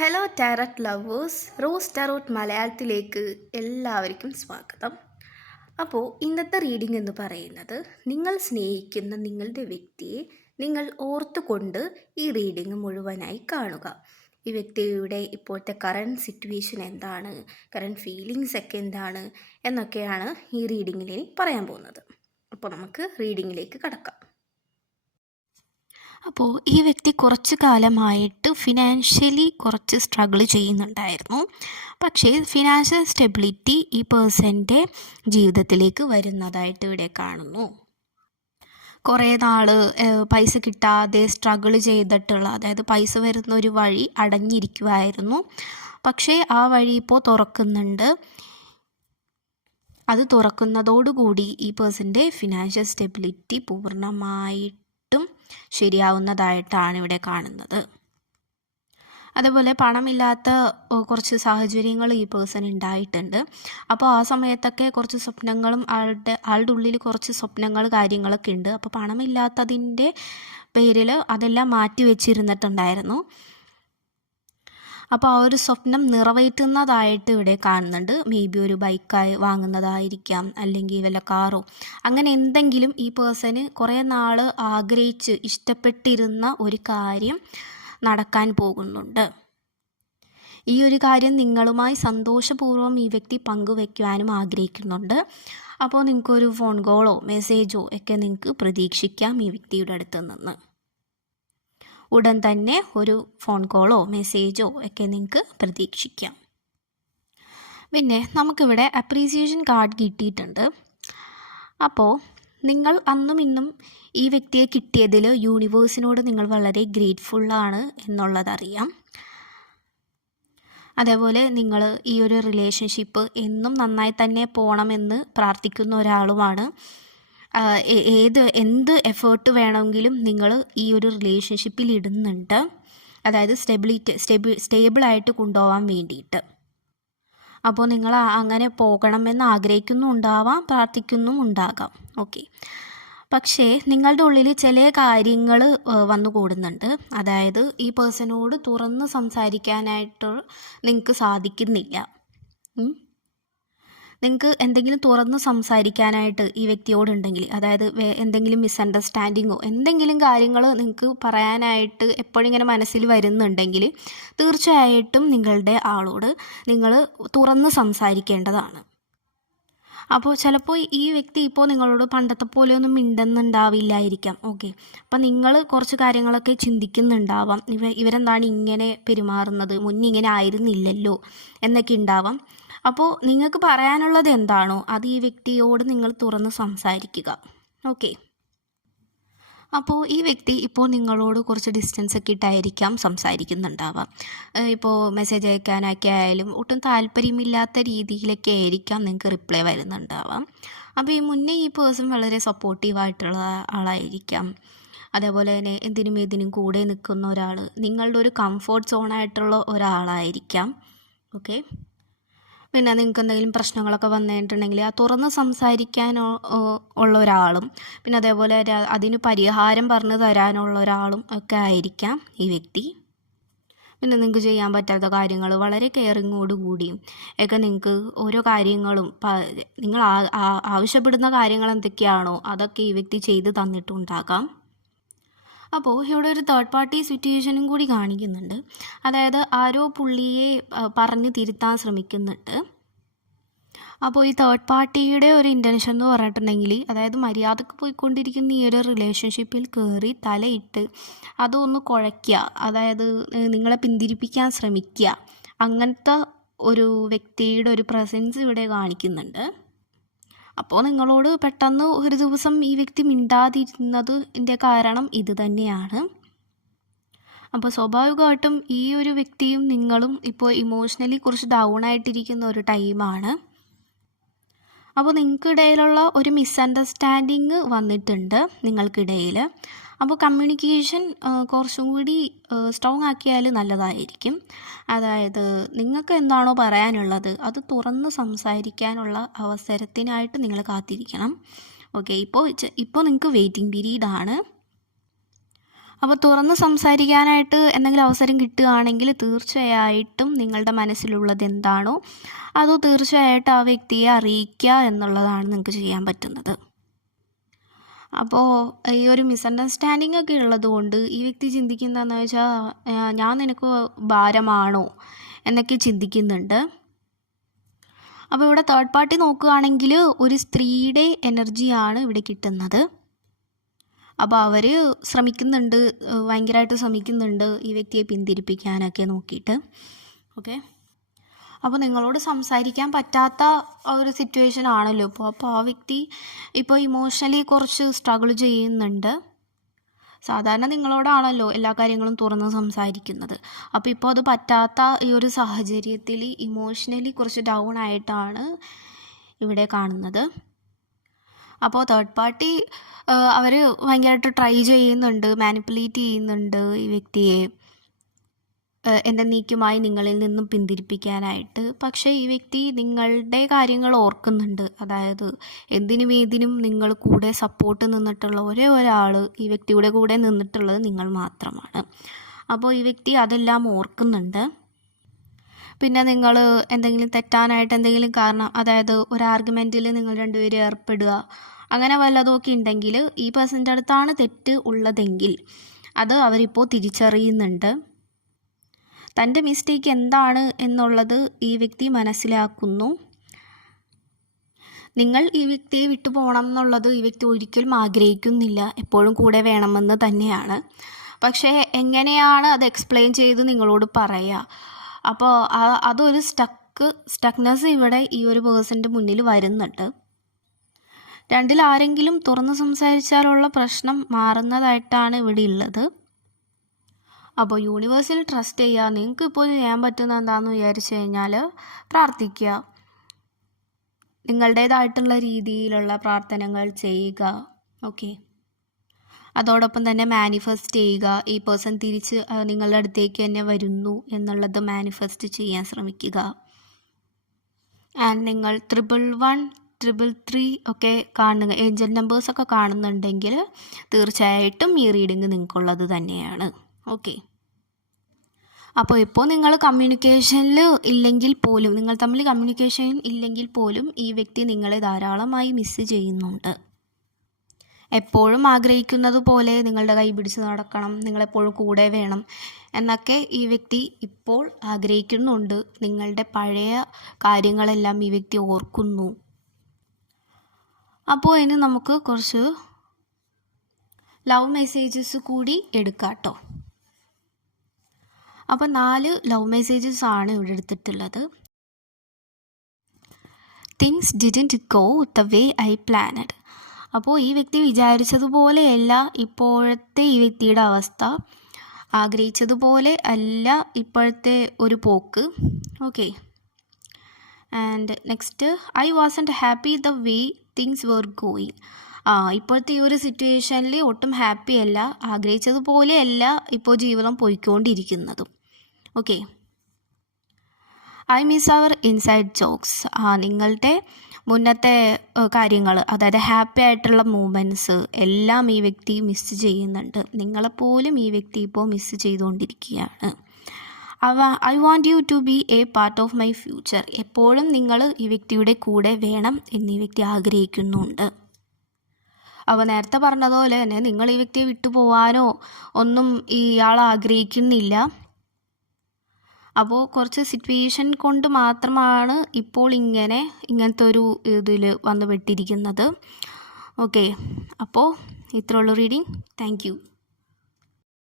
Hello tarot lovers, rose tarot മലയാളത്തിലേക്ക് എല്ലാവർക്കും സ്വാഗതം. അപ്പോൾ ഇന്നത്തെ റീഡിംഗ് എന്ന് പറയുന്നത്, നിങ്ങൾ സ്നേഹിക്കുന്ന നിങ്ങളുടെ വ്യക്തിയെ നിങ്ങൾ ഓർത്തുകൊണ്ട് ഈ റീഡിംഗ് മുഴുവനായി കാണുക. ഈ വ്യക്തിയുടെ ഇപ്പോഴത്തെ കറണ്ട് സിറ്റുവേഷൻ എന്താണ്, കറണ്ട് ഫീലിങ്സ് ഒക്കെ എന്താണ് എന്നൊക്കെയാണ് ഈ റീഡിങ്ങിൽ പറയാൻ പോകുന്നത്. അപ്പോൾ നമുക്ക് റീഡിങ്ങിലേക്ക് കടക്കാം. അപ്പോൾ ഈ വ്യക്തി കുറച്ച് കാലമായിട്ട് ഫിനാൻഷ്യലി കുറച്ച് സ്ട്രഗിൾ ചെയ്യുന്നുണ്ടായിരുന്നു. പക്ഷേ ഫിനാൻഷ്യൽ സ്റ്റെബിലിറ്റി ഈ പേഴ്സൻ്റെ ജീവിതത്തിലേക്ക് വരുന്നതായിട്ട് ഇവിടെ കാണുന്നു. കുറേ നാൾ പൈസ കിട്ടാതെ സ്ട്രഗിൾ ചെയ്തിട്ടുള്ള, അതായത് പൈസ വരുന്ന ഒരു വഴി അടഞ്ഞിരിക്കുമായിരുന്നു. പക്ഷേ ആ വഴി ഇപ്പോൾ തുറക്കുന്നുണ്ട്. അത് തുറക്കുന്നതോടുകൂടി ഈ പേഴ്സൻ്റെ ഫിനാൻഷ്യൽ സ്റ്റെബിലിറ്റി പൂർണ്ണമായിട്ടും ശരിയാവുന്നതായിട്ടാണ് ഇവിടെ കാണുന്നത്. അതുപോലെ പണമില്ലാത്ത കുറച്ച് സാഹചര്യങ്ങൾ ഈ പേഴ്സൺ ഉണ്ടായിട്ടുണ്ട്. അപ്പോൾ ആ സമയത്തൊക്കെ കുറച്ച് സ്വപ്നങ്ങളും ആളുടെ ഉള്ളിൽ കുറച്ച് സ്വപ്നങ്ങൾ കാര്യങ്ങളൊക്കെ ഉണ്ട്. അപ്പോൾ പണമില്ലാത്തതിൻ്റെ പേരിൽ അതെല്ലാം മാറ്റി വെച്ചിരുന്നിട്ടുണ്ടായിരുന്നു. അപ്പോൾ ആ ഒരു സ്വപ്നം നിറവേറ്റുന്നതായിട്ട് ഇവിടെ കാണുന്നുണ്ട്. മേ ബി ഒരു ബൈക്കായി വാങ്ങുന്നതായിരിക്കാം, അല്ലെങ്കിൽ വല്ല കാറോ, അങ്ങനെ എന്തെങ്കിലും ഈ പേഴ്സന് കുറേ നാൾ ആഗ്രഹിച്ച് ഇഷ്ടപ്പെട്ടിരുന്ന ഒരു കാര്യം നടക്കാൻ പോകുന്നുണ്ട്. ഈ ഒരു കാര്യം നിങ്ങളുമായി സന്തോഷപൂർവ്വം ഈ വ്യക്തി പങ്കുവയ്ക്കുവാനും ആഗ്രഹിക്കുന്നുണ്ട്. അപ്പോൾ നിങ്ങൾക്കൊരു ഫോൺ കോളോ മെസ്സേജോ ഒക്കെ നിങ്ങൾക്ക് പ്രതീക്ഷിക്കാം ഈ വ്യക്തിയുടെ അടുത്ത് നിന്ന്. ഉടൻ തന്നെ ഒരു ഫോൺ കോളോ മെസ്സേജോ ഒക്കെ നിങ്ങൾക്ക് പ്രതീക്ഷിക്കാം. പിന്നെ നമുക്കിവിടെ അപ്രീസിയേഷൻ കാർഡ് കിട്ടിയിട്ടുണ്ട്. അപ്പോൾ നിങ്ങൾ അന്നും ഇന്നും ഈ വ്യക്തിയെ കിട്ടിയതിൽ യൂണിവേഴ്സിനോട് നിങ്ങൾ വളരെ ഗ്രേറ്റ്ഫുള്ളാണ് എന്നുള്ളതറിയാം. അതേപോലെ നിങ്ങൾ ഈ ഒരു റിലേഷൻഷിപ്പ് എന്നും നന്നായി തന്നെ പോകണമെന്ന് പ്രാർത്ഥിക്കുന്ന ഒരാളുമാണ്. എന്ത് എഫേർട്ട് വേണമെങ്കിലും നിങ്ങൾ ഈ ഒരു റിലേഷൻഷിപ്പിൽ ഇടുന്നുണ്ട്, അതായത് സ്റ്റേബിളായിട്ട് കൊണ്ടുപോകാൻ വേണ്ടിയിട്ട്. അപ്പോൾ നിങ്ങൾ അങ്ങനെ പോകണമെന്ന് ആഗ്രഹിക്കുന്നുണ്ടാവാം, പ്രാർത്ഥിക്കുന്നുമുണ്ടാകാം. ഓക്കെ, പക്ഷേ നിങ്ങളുടെ ഉള്ളിൽ ചില കാര്യങ്ങൾ വന്നു കൂടുന്നുണ്ട്. അതായത് ഈ പേഴ്സണോട് തുറന്ന് സംസാരിക്കാനായിട്ട് നിങ്ങൾക്ക് സാധിക്കുന്നില്ല. നിങ്ങൾക്ക് എന്തെങ്കിലും തുറന്ന് സംസാരിക്കാനായിട്ട് ഈ വ്യക്തിയോടുണ്ടെങ്കിൽ, അതായത് എന്തെങ്കിലും മിസ്അണ്ടർസ്റ്റാൻഡിങ്ങോ എന്തെങ്കിലും കാര്യങ്ങൾ നിങ്ങൾക്ക് പറയാനായിട്ട് എപ്പോഴും ഇങ്ങനെ മനസ്സിൽ വരുന്നുണ്ടെങ്കിൽ തീർച്ചയായിട്ടും നിങ്ങളുടെ ആളോട് നിങ്ങൾ തുറന്ന് സംസാരിക്കേണ്ടതാണ്. അപ്പോൾ ചിലപ്പോൾ ഈ വ്യക്തി ഇപ്പോൾ നിങ്ങളോട് പണ്ടത്തെ പോലെയൊന്നും മിണ്ടുന്നുണ്ടാവില്ലായിരിക്കാം. ഓക്കെ, അപ്പം നിങ്ങൾ കുറച്ച് കാര്യങ്ങളൊക്കെ ചിന്തിക്കുന്നുണ്ടാവാം. ഇവരെന്താണ് ഇങ്ങനെ പെരുമാറുന്നത്, മുന്നേ ഇങ്ങനെ ആയിരുന്നില്ലല്ലോ എന്നൊക്കെ ഉണ്ടാവാം. അപ്പോൾ നിങ്ങൾക്ക് പറയാനുള്ളത് എന്താണോ അത് ഈ വ്യക്തിയോട് നിങ്ങൾ തുറന്ന് സംസാരിക്കുക. ഓക്കെ, അപ്പോൾ ഈ വ്യക്തി ഇപ്പോൾ നിങ്ങളോട് കുറച്ച് ഡിസ്റ്റൻസ് ഒക്കെ ഇട്ടായിരിക്കാം സംസാരിക്കുന്നുണ്ടാവാം. ഇപ്പോൾ മെസ്സേജ് അയക്കാനൊക്കെ ആയാലും ഒട്ടും താല്പര്യമില്ലാത്ത രീതിയിലൊക്കെ ആയിരിക്കാം നിങ്ങൾക്ക് റിപ്ലൈ വരുന്നുണ്ടാവാം. അപ്പോൾ ഈ മുന്നേ ഈ പേഴ്സൺ വളരെ സപ്പോർട്ടീവായിട്ടുള്ള ആളായിരിക്കാം. അതേപോലെ തന്നെ എന്തിനും ഏതിനും കൂടെ നിൽക്കുന്ന ഒരാൾ, നിങ്ങളുടെ ഒരു കംഫർട്ട് സോണായിട്ടുള്ള ഒരാളായിരിക്കാം. ഓക്കെ, പിന്നെ നിങ്ങൾക്ക് എന്തെങ്കിലും പ്രശ്നങ്ങളൊക്കെ വന്നിട്ടുണ്ടെങ്കിൽ ആ തുറന്ന് സംസാരിക്കാൻ ഉള്ള ഒരാളും, പിന്നെ അതേപോലെ അതിന് പരിഹാരം പറഞ്ഞു തരാനുള്ള ഒരാളും ഒക്കെ ആയിരിക്കാം ഈ വ്യക്തി. പിന്നെ നിങ്ങൾക്ക് ചെയ്യാൻ പറ്റാത്ത കാര്യങ്ങൾ വളരെ കെയറിങ്ങോടുകൂടിയും ഒക്കെ നിങ്ങൾക്ക് ഓരോ കാര്യങ്ങളും നിങ്ങൾ ആവശ്യപ്പെടുന്ന കാര്യങ്ങൾ എന്തൊക്കെയാണോ അതൊക്കെ ഈ വ്യക്തി ചെയ്ത് തന്നിട്ടുണ്ടാകാം. അപ്പോൾ ഇവിടെ ഒരു തേർഡ് പാർട്ടി സിറ്റുവേഷനും കൂടി കാണിക്കുന്നുണ്ട്. അതായത് ആരോ പുള്ളിയെ പറഞ്ഞ് തിരുത്താൻ ശ്രമിക്കുന്നുണ്ട്. അപ്പോൾ ഈ തേർഡ് പാർട്ടിയുടെ ഒരു ഇൻറ്റൻഷൻ എന്ന് പറഞ്ഞിട്ടുണ്ടെങ്കിൽ, അതായത് മര്യാദക്ക് പോയിക്കൊണ്ടിരിക്കുന്ന ഈ ഒരു റിലേഷൻഷിപ്പിൽ കയറി തലയിട്ട് അതൊന്ന് കുഴയ്ക്കുക, അതായത് നിങ്ങളെ പിന്തിരിപ്പിക്കാൻ ശ്രമിക്കുക, അങ്ങനത്തെ ഒരു വ്യക്തിയുടെ ഒരു പ്രസൻസ് ഇവിടെ കാണിക്കുന്നുണ്ട്. അപ്പോൾ നിങ്ങളോട് പെട്ടെന്ന് ഒരു ദിവസം ഈ വ്യക്തി മിണ്ടാതിരുന്നതിൻ്റെ കാരണം ഇത് തന്നെയാണ്. അപ്പോൾ സ്വാഭാവികമായിട്ടും ഈ ഒരു വ്യക്തിയും നിങ്ങളും ഇപ്പോൾ ഇമോഷണലി കുറച്ച് ഡൗൺ ആയിട്ടിരിക്കുന്ന ഒരു ടൈമാണ്. അപ്പോൾ നിങ്ങൾക്കിടയിലുള്ള ഒരു മിസ്അണ്ടർസ്റ്റാൻഡിങ് വന്നിട്ടുണ്ട് നിങ്ങൾക്കിടയിൽ. അപ്പോൾ കമ്മ്യൂണിക്കേഷൻ കുറച്ചും കൂടി സ്ട്രോങ് ആക്കിയാൽ നല്ലതായിരിക്കും. അതായത് നിങ്ങൾക്ക് എന്താണോ പറയാനുള്ളത് അത് തുറന്ന് സംസാരിക്കാനുള്ള അവസരത്തിനായിട്ട് നിങ്ങൾ കാത്തിരിക്കണം. ഓക്കെ, ഇപ്പോൾ നിങ്ങൾക്ക് വെയിറ്റിംഗ് പീരീഡാണ്. അപ്പോൾ തുറന്ന് സംസാരിക്കാനായിട്ട് എന്തെങ്കിലും അവസരം കിട്ടുകയാണെങ്കിൽ തീർച്ചയായിട്ടും നിങ്ങളുടെ മനസ്സിലുള്ളത് എന്താണോ അത് തീർച്ചയായിട്ടും ആ വ്യക്തിയെ അറിയിക്കുക എന്നുള്ളതാണ് നിങ്ങൾക്ക് ചെയ്യാൻ പറ്റുന്നത്. അപ്പോൾ ഈ ഒരു മിസ്അണ്ടർസ്റ്റാൻഡിംഗ് ഒക്കെ ഉള്ളതുകൊണ്ട് ഈ വ്യക്തി ചിന്തിക്കുന്നതെന്ന് വെച്ചാൽ ഞാൻ നിനക്ക് ഭാരമാണോ എന്നൊക്കെ ചിന്തിക്കുന്നുണ്ട്. അപ്പോൾ ഇവിടെ തേർഡ് പാർട്ടി നോക്കുകയാണെങ്കിൽ ഒരു സ്ത്രീയുടെ എനർജിയാണ് ഇവിടെ കിട്ടുന്നത്. അപ്പോൾ അവർ ശ്രമിക്കുന്നുണ്ട്, ഭയങ്കരമായിട്ട് ശ്രമിക്കുന്നുണ്ട് ഈ വ്യക്തിയെ പിന്തിരിപ്പിക്കാനൊക്കെ നോക്കിയിട്ട്. ഓക്കെ, അപ്പോൾ നിങ്ങളോട് സംസാരിക്കാൻ പറ്റാത്ത ഒരു സിറ്റുവേഷൻ ആണല്ലോ അപ്പോൾ ആ വ്യക്തി ഇപ്പോൾ ഇമോഷണലി കുറച്ച് സ്ട്രഗിൾ ചെയ്യുന്നുണ്ട്. സാധാരണ നിങ്ങളോടാണല്ലോ എല്ലാ കാര്യങ്ങളും തുറന്ന് സംസാരിക്കുന്നത്. അപ്പോൾ ഇപ്പോൾ അത് പറ്റാത്ത ഈ ഒരു സാഹചര്യത്തിൽ ഇമോഷണലി കുറച്ച് ഡൗൺ ആയിട്ടാണ് ഇവിടെ കാണുന്നത്. അപ്പോൾ തേർഡ് പാർട്ടി അവർ ഭയങ്കരമായിട്ട് ട്രൈ ചെയ്യുന്നുണ്ട്, മാനിപ്പുലേറ്റ് ചെയ്യുന്നുണ്ട് ഈ വ്യക്തിയെ എന്നേക്കുമായി നിങ്ങളിൽ നിന്നും പിന്തിരിപ്പിക്കാനായിട്ട്. പക്ഷേ ഈ വ്യക്തി നിങ്ങളുടെ കാര്യങ്ങൾ ഓർക്കുന്നുണ്ട്. അതായത് എന്തിനും ഏതിനും നിങ്ങൾ കൂടെ സപ്പോർട്ട് നിന്നിട്ടുള്ള ഒരേ ഒരാൾ ഈ വ്യക്തിയുടെ കൂടെ നിന്നിട്ടുള്ളത് നിങ്ങൾ മാത്രമാണ്. അപ്പോൾ ഈ വ്യക്തി അതെല്ലാം ഓർക്കുന്നുണ്ട്. പിന്നെ നിങ്ങൾ എന്തെങ്കിലും തെറ്റാനായിട്ട് എന്തെങ്കിലും കാരണം, അതായത് ഒരു ആർഗ്യുമെൻറ്റിൽ നിങ്ങൾ രണ്ടുപേരും ഏർപ്പെടുക, അങ്ങനെ വല്ലതുമൊക്കെ ഉണ്ടെങ്കിൽ ഈ പേഴ്സൻ്റെ അടുത്താണ് തെറ്റ് ഉള്ളതെങ്കിൽ അത് അവരിപ്പോൾ തിരിച്ചറിയുന്നുണ്ട്. തൻ്റെ മിസ്റ്റേക്ക് എന്താണ് എന്നുള്ളത് ഈ വ്യക്തി മനസ്സിലാക്കുന്നു. നിങ്ങൾ ഈ വ്യക്തിയെ വിട്ടു പോകണം എന്നുള്ളത് ഈ വ്യക്തി ഒരിക്കലും ആഗ്രഹിക്കുന്നില്ല, എപ്പോഴും കൂടെ വേണമെന്ന് തന്നെയാണ്. പക്ഷേ എങ്ങനെയാണ് അത് എക്സ്പ്ലെയിൻ ചെയ്ത് നിങ്ങളോട് പറയുക? അപ്പോൾ അതൊരു സ്റ്റക്നെസ് ഇവിടെ ഈ ഒരു പേഴ്സൻ്റെ മുന്നിൽ വരുന്നുണ്ട്. രണ്ടിൽ ആരെങ്കിലും തുറന്ന് സംസാരിച്ചാലുള്ള പ്രശ്നം മാറുന്നതായിട്ടാണ് ഇവിടെ ഉള്ളത്. അപ്പോൾ യൂണിവേഴ്സിൽ ട്രസ്റ്റ് ചെയ്യുക. നിങ്ങൾക്ക് ഇപ്പോൾ ചെയ്യാൻ പറ്റുന്ന എന്താണെന്ന് വിചാരിച്ചു കഴിഞ്ഞാൽ പ്രാർത്ഥിക്കുക, നിങ്ങളുടേതായിട്ടുള്ള രീതിയിലുള്ള പ്രാർത്ഥനകൾ ചെയ്യുക. ഓക്കെ, അതോടൊപ്പം തന്നെ മാനിഫെസ്റ്റ് ചെയ്യുക. ഈ പേഴ്സൺ തിരിച്ച് നിങ്ങളുടെ അടുത്തേക്ക് തന്നെ വരുന്നു എന്നുള്ളത് മാനിഫെസ്റ്റ് ചെയ്യാൻ ശ്രമിക്കുക. ആൻഡ് നിങ്ങൾ 111, 333 ഒക്കെ കാണുക, ഏഞ്ചൽ നമ്പേഴ്സൊക്കെ കാണുന്നുണ്ടെങ്കിൽ തീർച്ചയായിട്ടും ഈ റീഡിങ് നിങ്ങൾക്കുള്ളത് തന്നെയാണ്. ഓക്കെ, അപ്പോൾ ഇപ്പോൾ നിങ്ങൾ കമ്മ്യൂണിക്കേഷനിൽ ഇല്ലെങ്കിൽ പോലും, നിങ്ങൾ തമ്മിൽ കമ്മ്യൂണിക്കേഷൻ ഇല്ലെങ്കിൽ പോലും ഈ വ്യക്തി നിങ്ങളെ ധാരാളമായി മിസ്സ് ചെയ്യുന്നുണ്ട്. എപ്പോഴും ആഗ്രഹിക്കുന്നത് പോലെ നിങ്ങളുടെ കൈ പിടിച്ച് നടക്കണം, നിങ്ങളെപ്പോഴും കൂടെ വേണം എന്നൊക്കെ ഈ വ്യക്തി ഇപ്പോൾ ആഗ്രഹിക്കുന്നുണ്ട്. നിങ്ങളുടെ പഴയ കാര്യങ്ങളെല്ലാം ഈ വ്യക്തി ഓർക്കുന്നു. അപ്പോൾ ഇനി നമുക്ക് കുറച്ച് ലവ് മെസ്സേജസ് കൂടി എടുക്കാം കേട്ടോ. അപ്പോൾ 4 ലവ് മെസ്സേജസ് ആണ് ഇവിടെ എടുത്തിട്ടുള്ളത്. Things didn't go the way I planned. അപ്പോൾ ഈ വ്യക്തി വിചാരിച്ചതുപോലെയല്ല ഇപ്പോഴത്തെ ഈ വ്യക്തിയുടെ അവസ്ഥ, ആഗ്രഹിച്ചതുപോലെ അല്ല ഇപ്പോഴത്തെ ഒരു പോക്ക്. Okay, and next, I wasn't happy the way things were going. ഇപ്പോഴത്തെ ഈ ഒരു സിറ്റുവേഷനിൽ ഒട്ടും ഹാപ്പി അല്ല, ആഗ്രഹിച്ചതുപോലെയല്ല ഇപ്പോൾ ജീവിതം പോയിക്കൊണ്ടിരിക്കുന്നതും. Okay, I miss our inside jokes. നിങ്ങളുടെ മുന്നത്തെ കാര്യങ്ങൾ, അതായത് ഹാപ്പി ആയിട്ടുള്ള മൂമെൻറ്റ്സ് എല്ലാം ഈ വ്യക്തി മിസ് ചെയ്യുന്നുണ്ട്. നിങ്ങളെപ്പോലും ഈ വ്യക്തി ഇപ്പോൾ മിസ് ചെയ്തുകൊണ്ടിരിക്കുകയാണ്. I want you to be a part of my future. എപ്പോഴും നിങ്ങൾ ഈ വ്യക്തിയുടെ കൂടെ വേണം എന്ന് ഈ വ്യക്തി ആഗ്രഹിക്കുന്നുണ്ട്. അപ്പോൾ നേരത്തെ പറഞ്ഞതുപോലെ തന്നെ നിങ്ങൾ ഈ വ്യക്തിയെ വിട്ടു പോകാനോ ഒന്നും ഇയാൾ ആഗ്രഹിക്കുന്നില്ല. അപ്പോൾ കുറച്ച് സിറ്റുവേഷൻ കൊണ്ട് മാത്രമാണ് ഇപ്പോൾ ഇങ്ങനത്തെ ഒരു ഇതിൽ വന്നു പെട്ടിരിക്കുന്നത്. ഓക്കെ, അപ്പോൾ ഇത്രയുള്ള റീഡിങ്. Thank you.